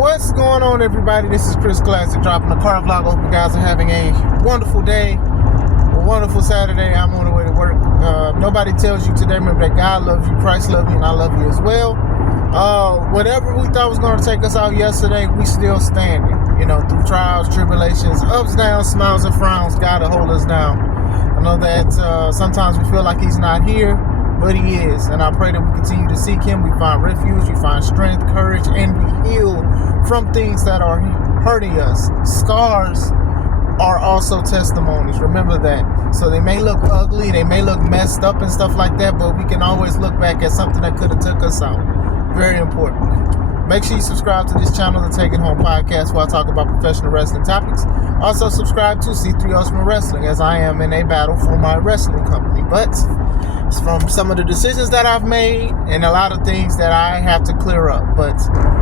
What's going on, everybody? This is Chris Classic dropping a car vlog. I hope you guys are having a wonderful day, a wonderful Saturday. I'm on the way to work. Nobody tells you today, remember that God loves you, Christ loves you, and I love you as well. Whatever we thought was going to take us out yesterday, we still standing. You know, through trials, tribulations, ups, downs, smiles, and frowns, God will hold us down. I know that sometimes we feel like He's not here, but He is. And I pray that we continue to seek Him. We find refuge, we find strength, courage, and we heal from things that are hurting us. Scars are also testimonies. Remember that. So they may look ugly, they may look messed up and stuff like that, but we can always look back at something that could have took us out. Very important. Make sure you subscribe to this channel, the Take It Home Podcast, where I talk about professional wrestling topics. Also subscribe to C3 Ultimate Wrestling, as I am in a battle for my wrestling company. But it's from some of the decisions that I've made and a lot of things that I have to clear up. But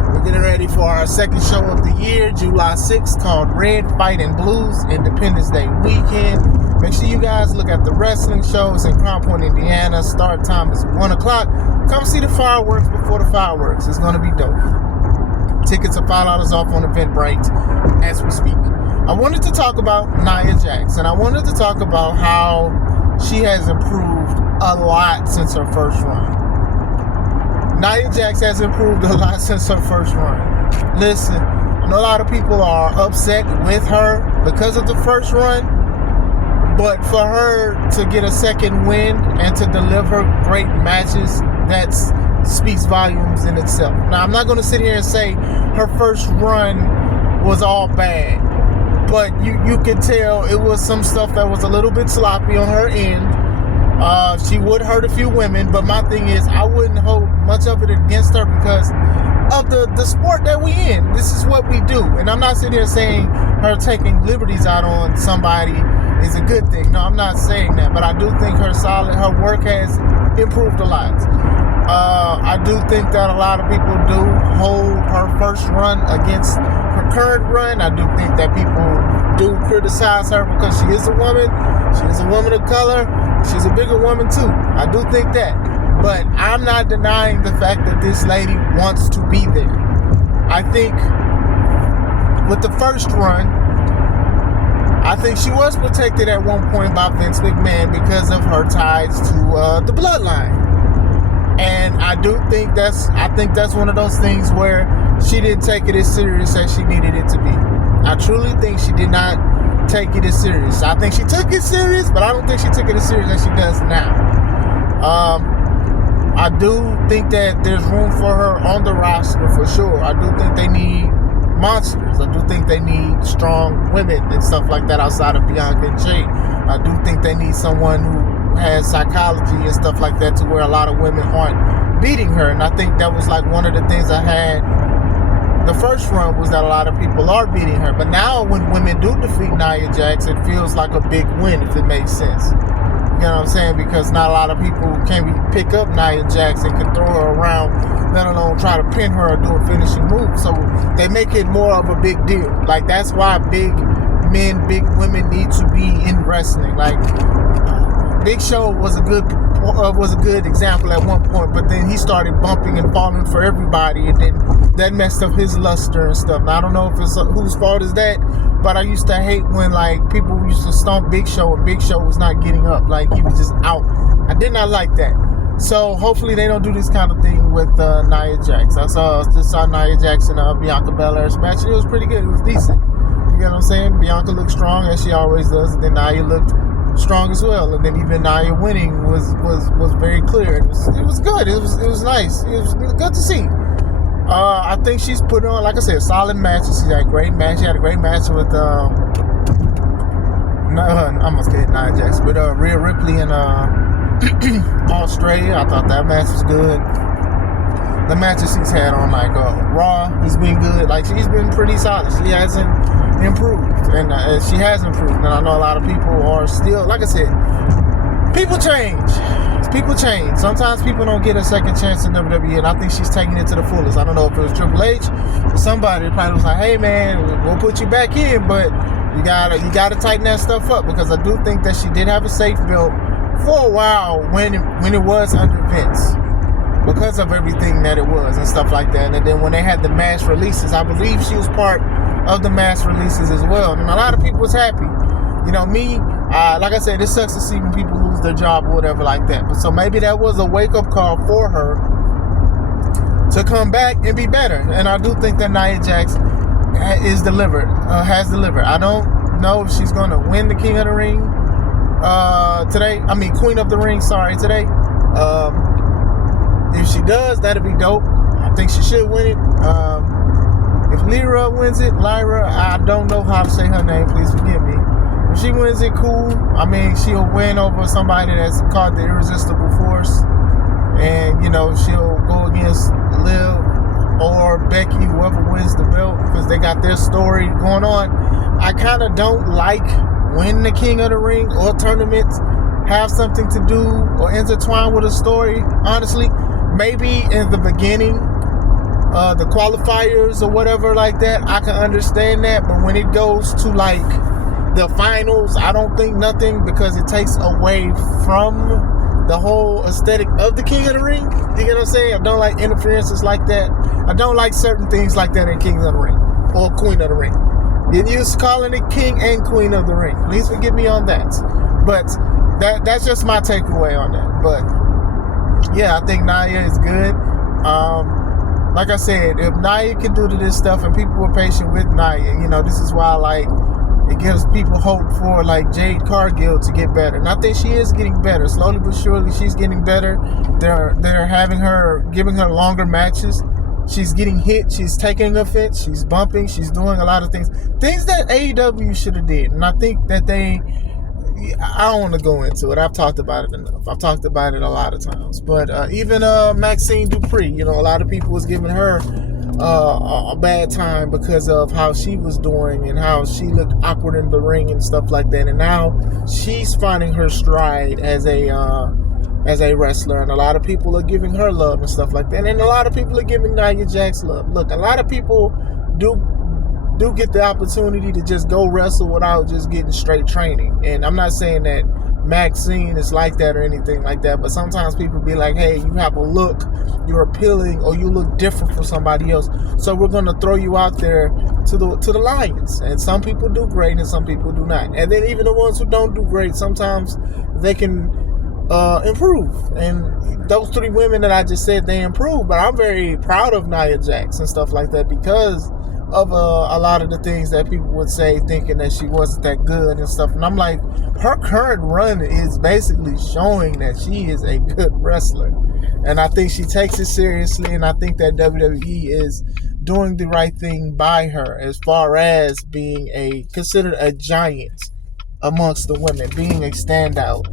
we're getting ready for our second show of the year, July 6th, called Red, Fight, and Blues, Independence Day weekend. Make sure you guys look at the wrestling shows in Crown Point, Indiana. Start time is 1 o'clock. Come see the fireworks before the fireworks. It's going to be dope. Tickets are $5 off on Eventbrite as we speak. I wanted to talk about Nia Jax, and I wanted to talk about how she has improved a lot since her first run. Nia Jax has improved a lot since her first run. Listen, I know a lot of people are upset with her because of the first run, but for her to get a second win and to deliver great matches, that speaks volumes in itself. Now, I'm not going to sit here and say her first run was all bad, but you could tell it was some stuff that was a little bit sloppy on her end. She would hurt a few women, but my thing is, I wouldn't hold much of it against her because of the sport that we in. This is what we do. And I'm not sitting here saying her taking liberties out on somebody is a good thing. No, I'm not saying that, but I do think her work has improved a lot. I do think that a lot of people do hold her first run against her current run. I do think that people do criticize her because she is a woman. She is a woman of color. She's a bigger woman too. I do think that. But I'm not denying the fact that this lady wants to be there. I think with the first run, I think she was protected at one point by Vince McMahon because of her ties to the bloodline. And I think that's one of those things where she didn't take it as serious as she needed it to be. I truly think she did not take it as serious. I think she took it serious, but I don't think she took it as serious as she does now. I do think that there's room for her on the roster for sure. I do think they need monsters. I do think they need strong women and stuff like that outside of Bianca and Jade. I do think they need someone who has psychology and stuff like that to where a lot of women aren't beating her. And I think that was like one of the things I had the first run was that a lot of people are beating her. But now when women do defeat Nia Jax, it feels like a big win, if it makes sense. You know what I'm saying? Because not a lot of people can pick up Nia Jax and can throw her around, let alone try to pin her or do a finishing move. So they make it more of a big deal. Like, that's why big men, big women need to be in wrestling. Like, Big Show was a good example at one point, but then he started bumping and falling for everybody, and then that messed up his luster and stuff. Now, I don't know if it's whose fault is that, but I used to hate when like people used to stomp Big Show and Big Show was not getting up, like he was just out. I did not like that. So hopefully they don't do this kind of thing with Nia Jax. I just saw Nia Jax in Bianca Belair's match. It was pretty good. It was decent. You get what I'm saying? Bianca looked strong as she always does, and then Nia looked strong as well, and then even Nia winning was very clear. It was good. It was nice. It was good to see. I think she's put on, like I said, solid matches. She had a great match. She had a great match with I almost said Nia Jax, but Rhea Ripley in Australia. I thought that match was good. The matches she's had on like Raw has been good. Like, she's been pretty solid. She hasn't improved, and she has improved. And I know a lot of people are still, like I said, people change. People change. Sometimes people don't get a second chance in WWE, and I think she's taking it to the fullest. I don't know if it was Triple H or somebody probably was like, "Hey man, we'll put you back in, but you gotta tighten that stuff up," because I do think that she did have a safe belt for a while when it was under Vince. because of everything that it was and stuff like that. And then when they had the mass releases, I believe she was part of the mass releases as well. And a lot of people was happy. You know, me, like I said, it sucks to see when people lose their job or whatever like that. But so maybe that was a wake-up call for her to come back and be better. And I do think that Nia Jax has delivered. I don't know if she's going to win the King of the Ring today. I mean, Queen of the Ring, today. If she does, that'd be dope. I think she should win it. If Lyra wins it, I don't know how to say her name, please forgive me. If she wins it, cool. I mean, she'll win over somebody that's called the Irresistible Force. And, you know, she'll go against Liv or Becky, whoever wins the belt, because they got their story going on. I kind of don't like when the King of the Ring or tournaments have something to do or intertwine with a story, honestly. Maybe in the beginning, the qualifiers or whatever like that, I can understand that. But when it goes to like the finals, I don't think nothing, because it takes away from the whole aesthetic of the King of the Ring. You get what I'm saying? I don't like interferences like that. I don't like certain things like that in King of the Ring or Queen of the Ring. You're used to calling it King and Queen of the Ring. Please forgive me on that. But that's just my takeaway on that. But yeah, I think Nia is good. Like I said, if Nia can do this stuff and people were patient with Nia, you know, this is why it gives people hope for like Jade Cargill to get better. And I think she is getting better. Slowly but surely she's getting better. They're giving her longer matches. She's getting hit. She's taking offense. She's bumping. She's doing a lot of things that AEW should have did. And I think that I don't want to go into it. I've talked about it enough. I've talked about it a lot of times. But even Maxine Dupree, you know, a lot of people was giving her a bad time because of how she was doing and how she looked awkward in the ring and stuff like that. And now she's finding her stride as a wrestler, and a lot of people are giving her love and stuff like that. And a lot of people are giving Nia Jax love. Look, a lot of people do get the opportunity to just go wrestle without just getting straight training. And I'm not saying that Maxine is like that or anything like that, but sometimes people be like, hey, you have a look, you're appealing, or you look different from somebody else, so we're going to throw you out there to the lions. And some people do great and some people do not. And then even the ones who don't do great, sometimes they can improve. And those three women that I just said, they improved. But I'm very proud of Nia Jax and stuff like that, because of a lot of the things that people would say, thinking that she wasn't that good and stuff. And I'm like, her current run is basically showing that she is a good wrestler. And I think she takes it seriously, and I think that WWE is doing the right thing by her as far as being considered a giant amongst the women, being a standout,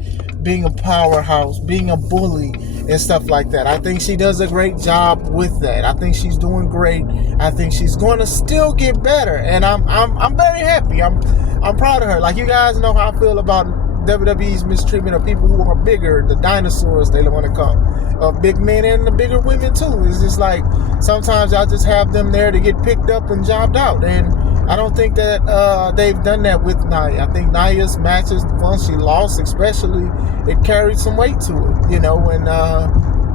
being a powerhouse, being a bully and stuff like that. I think she does a great job with that. I think she's doing great. I think she's going to still get better, and I'm very happy. I'm proud of her. Like, you guys know how I feel about WWE's mistreatment of people who are bigger, the dinosaurs they want to call, big men and the bigger women too. It's just like sometimes I just have them there to get picked up and jobbed out, and I don't think that they've done that with Nia. I think Nia's matches, once she lost especially, it carried some weight to it. You know, when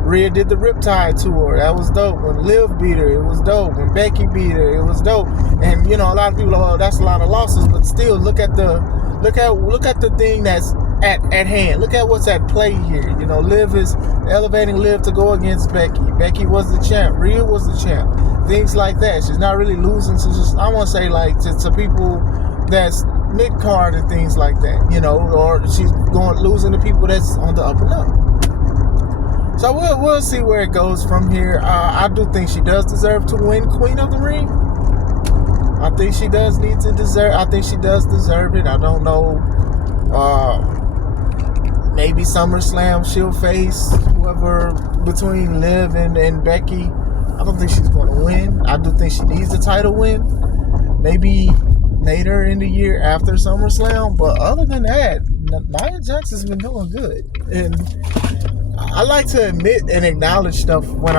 Rhea did the Riptide tour, that was dope. When Liv beat her, it was dope. When Becky beat her, it was dope. And you know, a lot of people, that's a lot of losses, but still, look at the thing that's at hand. Look at what's at play here. You know, Liv is elevating Liv to go against Becky. Becky was the champ. Rhea was the champ. Things like that. She's not really losing to just, I want to say, like, to people that's mid-card and things like that, you know, or she's losing to people that's on the up and up. So we'll see where it goes from here. I do think she does deserve to win Queen of the Ring. I think she does deserve it. I don't know. Maybe SummerSlam she'll face whoever between Liv and Becky. I don't think she's going to win. I do think she needs a title win. Maybe later in the year after SummerSlam. But other than that, Nia Jax has been doing good. And I like to admit and acknowledge stuff when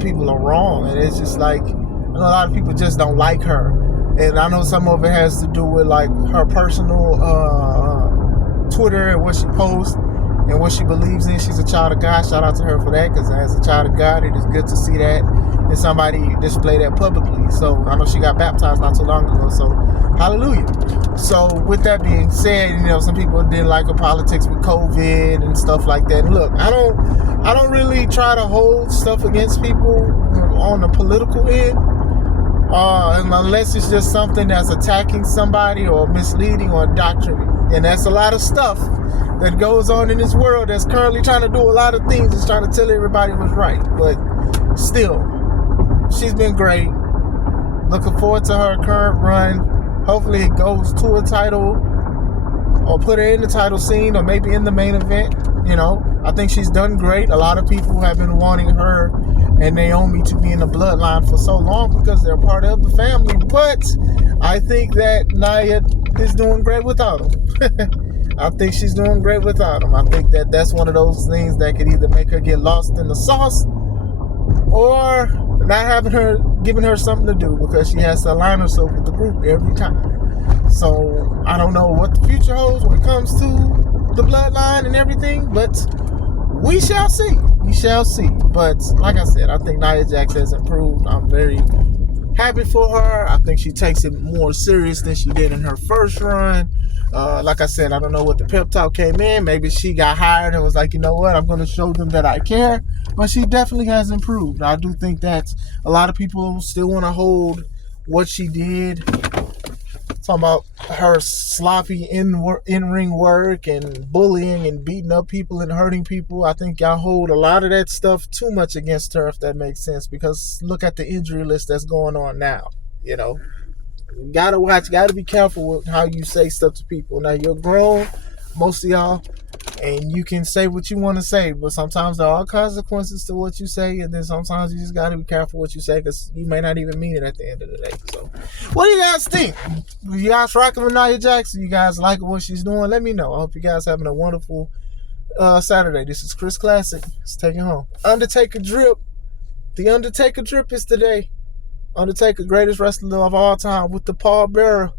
people are wrong. And it's just like, a lot of people just don't like her. And I know some of it has to do with like her personal Twitter and what she posts and what she believes in. She's a child of God. Shout out to her for that, because as a child of God, it is good to see that and somebody display that publicly. So I know she got baptized not too long ago, so hallelujah. So with that being said, some people didn't like her politics with COVID and stuff like that. And look, I don't really try to hold stuff against people on the political end, unless it's just something that's attacking somebody or misleading or doctrinating. And that's a lot of stuff that goes on in this world that's currently trying to do a lot of things. It's trying to tell everybody what's right. But still, she's been great. Looking forward to her current run. Hopefully it goes to a title, or put her in the title scene, or maybe in the main event. I think she's done great. A lot of people have been wanting her and Naomi to be in the bloodline for so long because they're part of the family. But I think that Nia is doing great without him. I think she's doing great without him. I think that that's one of those things that could either make her get lost in the sauce, or not giving her something to do, because she has to align herself with the group every time. So I don't know what the future holds when it comes to the bloodline and everything, but we shall see. We shall see. But like I said, I think Nia Jax has improved. I'm very happy for her. I think she takes it more serious than she did in her first run. Like I said, I don't know what the pep talk came in. Maybe she got hired and was like, you know what, I'm going to show them that I care. But she definitely has improved. I do think that a lot of people still want to hold what she did. Talking about her sloppy in-ring work and bullying and beating up people and hurting people. I think y'all hold a lot of that stuff too much against her, if that makes sense. Because look at the injury list that's going on now. You gotta watch, gotta be careful with how you say stuff to people. Now, you're grown, most of y'all, and you can say what you want to say, but sometimes there are consequences to what you say, and then sometimes you just gotta be careful what you say, because you may not even mean it at the end of the day. So, what do you guys think? You guys rocking with Nia Jax? You guys like what she's doing? Let me know. I hope you guys having a wonderful Saturday. This is Chris Classic. Let's take it home. Undertaker drip. The Undertaker drip is today. Undertaker, greatest wrestler of all time, with the pallbearer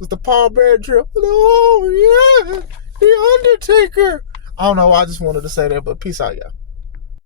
drip. Oh yeah, the Undertaker. I don't know why I just wanted to say that, but peace out, y'all.